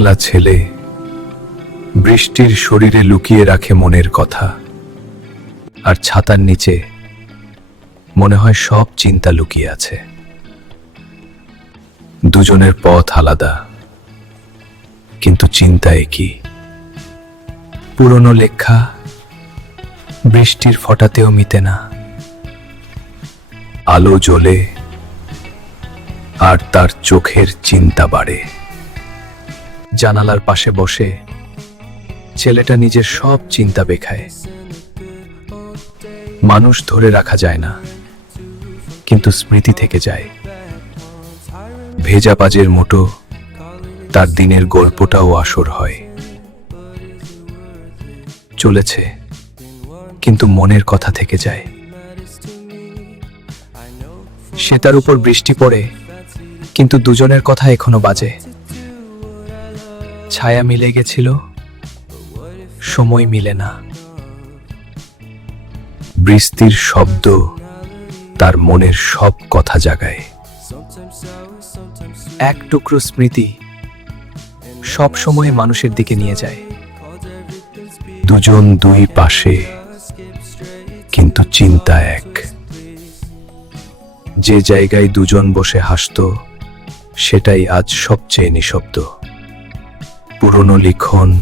একলা ছেলে। বৃষ্টির শরীরে লুকিয়ে রাখে মনের কথা। আর ছাতার নিচে মনে হয় সব চিন্তা লুকিয়ে আছে। দুজনের পথ আলাদা। কিন্তু চিন্তা একই। পুরনো লেখা বৃষ্টির ফটাতেও মিতে না। আলো জ্বলে আর তার চোখের চিন্তা বাড়ে। জানালার পাশে বসে ছেলেটা নিজের সব চিন্তা বেখায়। মানুষ ধরে রাখা যায় না, কিন্তু স্মৃতি থেকে যায়। ভেজা পাজের মুঠো, তার দিনের গল্পটাও আসর হয়। চলেছে, কিন্তু মনের কথা থেকে যায়। সে তার উপর বৃষ্টি পড়ে, কিন্তু দুজনের কথা এখনও বাজে। ছায়া মিলে গেছিল, সময় মিলে না। বৃষ্টির শব্দ তার মনের সব কথা জাগায়। এক টুকরো স্মৃতি সব সময় মানুষের দিকে নিয়ে যায়। দুজন দুই পাশে, কিন্তু চিন্তা এক। যে জায়গায় দুজন বসে হাসতো, সেটাই আজ সবচেয়ে নিঃশব্দ। পুরনো লিখন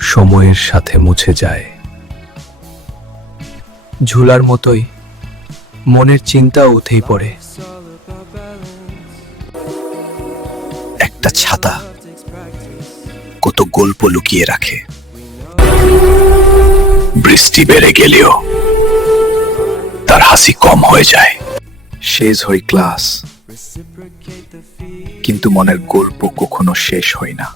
সময়ের সাথে মুছে যায়। ঝুলার মতোই মনের চিন্তা উঠেই পড়ে। একটা ছাতা কত গল্প লুকিয়ে রাখে। বৃষ্টি বেড়ে গেলেও তার হাসি কম হয়ে যায়। শেষ হয় ক্লাস। কিন্তু মনের গল্প কখনো শেষ হয় না।